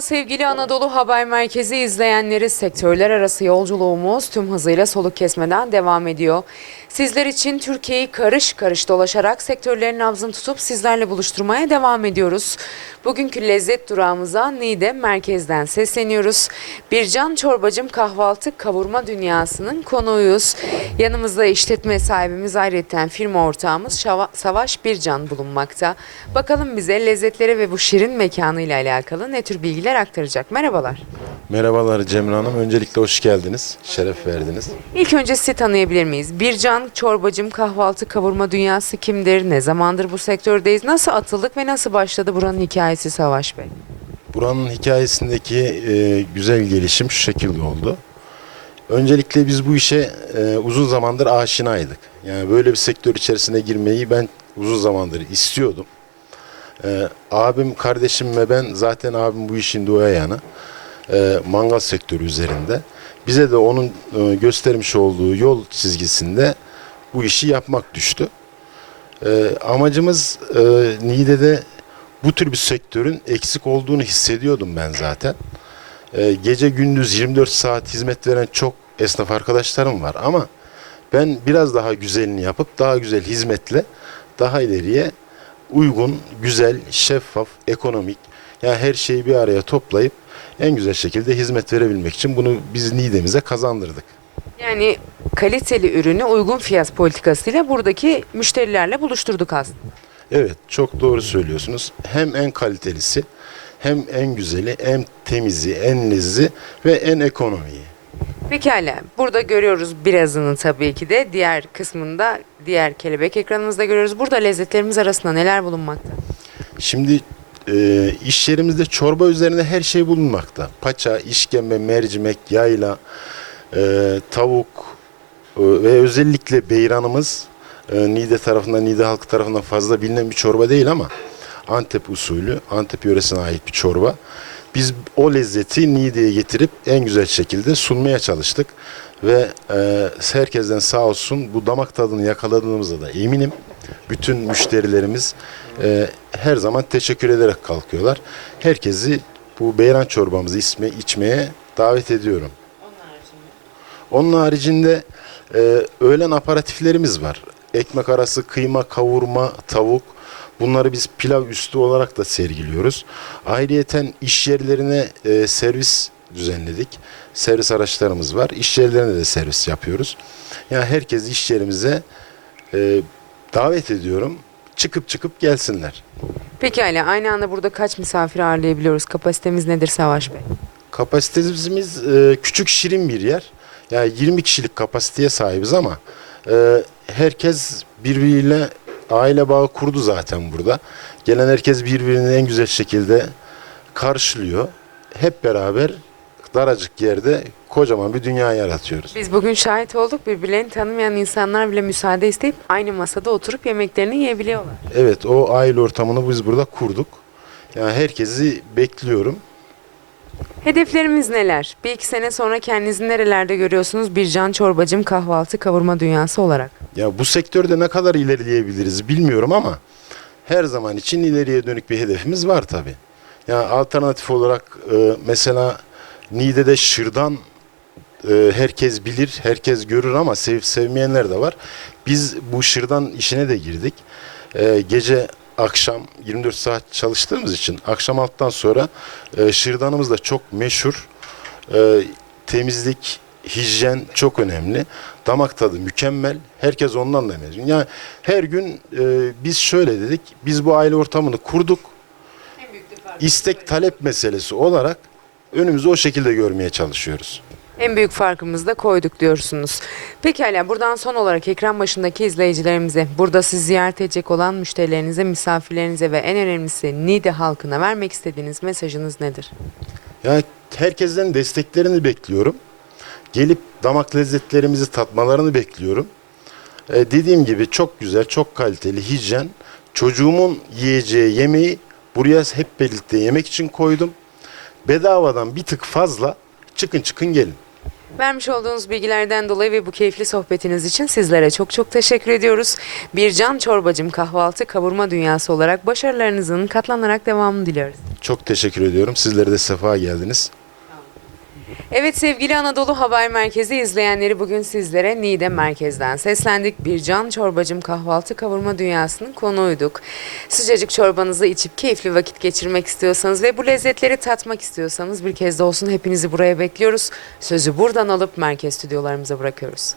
sevgili Anadolu Haber Merkezi izleyenleri sektörler arası yolculuğumuz tüm hızıyla soluk kesmeden devam ediyor. Sizler için Türkiye'yi karış karış dolaşarak sektörlerin nabzını tutup sizlerle buluşturmaya devam ediyoruz. Bugünkü lezzet durağımıza Niğde merkezden sesleniyoruz. Bircan Çorbacım kahvaltı kavurma dünyasının konuğuyuz. Yanımızda işletme sahibimiz ayrıca firma ortağımız Savaş Bircan bulunmakta. Bakalım bize lezzetleri ve bu şirin mekanı ile alakalı ne tür bilgiler aktaracak. Merhabalar. Merhabalar Cemre Hanım. Öncelikle hoş geldiniz. Şeref verdiniz. İlk önce sizi tanıyabilir miyiz? Bircan Çorbacım kahvaltı kavurma dünyası kimdir? Ne zamandır bu sektördeyiz? Nasıl atıldık ve nasıl başladı buranın hikayesi Savaş Bey? Buranın hikayesindeki e, güzel gelişim şu şekilde oldu. Öncelikle biz bu işe e, uzun zamandır aşinaydık. Yani böyle bir sektör içerisine girmeyi ben uzun zamandır istiyordum. E, abim, kardeşim ve ben zaten abim bu işin doya yanı. E, mangal sektörü üzerinde. Bize de onun e, göstermiş olduğu yol çizgisinde bu işi yapmak düştü. E, amacımız e, Niğde'de bu tür bir sektörün eksik olduğunu hissediyordum ben zaten. E, gece gündüz 24 saat hizmet veren çok esnaf arkadaşlarım var ama ben biraz daha güzelini yapıp daha güzel hizmetle daha ileriye uygun, güzel, şeffaf, ekonomik yani her şeyi bir araya toplayıp en güzel şekilde hizmet verebilmek için bunu biz Niğde'mize kazandırdık. Yani kaliteli ürünü uygun fiyat politikasıyla buradaki müşterilerle buluşturduk aslında. Evet, çok doğru söylüyorsunuz. Hem en kalitelisi, hem en güzeli, en temizi, en lezzi ve en ekonomiyi. Pekala. Burada görüyoruz birazını tabii ki de. Diğer kısmında diğer kelebek ekranımızda görüyoruz. Burada lezzetlerimiz arasında neler bulunmakta? Şimdi e, iş yerimizde çorba üzerine her şey bulunmakta. Paça, işkembe, mercimek, yayla, e, tavuk e, ve özellikle beyranımız e, Niğde tarafından, Niğde halkı tarafından fazla bilinen bir çorba değil ama Antep usulü, Antep yöresine ait bir çorba. Biz o lezzeti Niğde'ye getirip en güzel şekilde sunmaya çalıştık. Ve e, herkesten sağ olsun bu damak tadını yakaladığımıza da eminim. Bütün müşterilerimiz e, her zaman teşekkür ederek kalkıyorlar. Herkesi bu beyran çorbamızı isme, içmeye davet ediyorum. Onun haricinde e, öğlen aparatiflerimiz var. Ekmek arası kıyma, kavurma, tavuk. Bunları biz pilav üstü olarak da sergiliyoruz. Ayrıyeten iş yerlerine e, servis düzenledik. Servis araçlarımız var. İş yerlerine de servis yapıyoruz. Yani herkes iş yerimize e, davet ediyorum. Çıkıp çıkıp gelsinler. Pekala. Aynı anda burada kaç misafir ağırlayabiliyoruz? Kapasitemiz nedir Savaş Bey? Kapasitemiz e, küçük şirin bir yer. Yani 20 kişilik kapasiteye sahibiz ama e, herkes birbiriyle aile bağı kurdu zaten burada. Gelen herkes birbirini en güzel şekilde karşılıyor. Hep beraber daracık yerde kocaman bir dünya yaratıyoruz. Biz bugün şahit olduk. Birbirlerini tanımayan insanlar bile müsaade isteyip aynı masada oturup yemeklerini yiyebiliyorlar. Evet o aile ortamını biz burada kurduk. Yani herkesi bekliyorum. Hedeflerimiz neler? Bir iki sene sonra kendinizi nerelerde görüyorsunuz? Bir can çorbacım kahvaltı kavurma dünyası olarak. Ya bu sektörde ne kadar ilerleyebiliriz bilmiyorum ama her zaman için ileriye dönük bir hedefimiz var tabii. Yani alternatif olarak e, mesela Niğde'de şırdan e, herkes bilir, herkes görür ama sevip sevmeyenler de var. Biz bu şırdan işine de girdik. E, gece akşam 24 saat çalıştığımız için akşam alttan sonra e, şırdanımız da çok meşhur. E, temizlik, hijyen çok önemli. Damak tadı mükemmel. Herkes ondan da memnun. Yani her gün e, biz şöyle dedik. Biz bu aile ortamını kurduk. İstek talep meselesi olarak önümüzü o şekilde görmeye çalışıyoruz. En büyük farkımızı da koyduk diyorsunuz. Pekala buradan son olarak ekran başındaki izleyicilerimize, burada sizi ziyaret edecek olan müşterilerinize, misafirlerinize ve en önemlisi Niğde halkına vermek istediğiniz mesajınız nedir? Yani herkesten desteklerini bekliyorum. Gelip damak lezzetlerimizi tatmalarını bekliyorum. Ee, dediğim gibi çok güzel, çok kaliteli, hijyen. Çocuğumun yiyeceği yemeği buraya hep birlikte yemek için koydum. Bedavadan bir tık fazla çıkın çıkın gelin. Vermiş olduğunuz bilgilerden dolayı ve bu keyifli sohbetiniz için sizlere çok çok teşekkür ediyoruz. Bir can çorbacım kahvaltı kavurma dünyası olarak başarılarınızın katlanarak devamını diliyoruz. Çok teşekkür ediyorum. Sizlere de sefa geldiniz. Evet sevgili Anadolu Haber Merkezi izleyenleri bugün sizlere Niğde Merkez'den seslendik. Bircan Çorbacım kahvaltı kavurma dünyasının konuğuyduk. Sıcacık çorbanızı içip keyifli vakit geçirmek istiyorsanız ve bu lezzetleri tatmak istiyorsanız bir kez de olsun hepinizi buraya bekliyoruz. Sözü buradan alıp merkez stüdyolarımıza bırakıyoruz.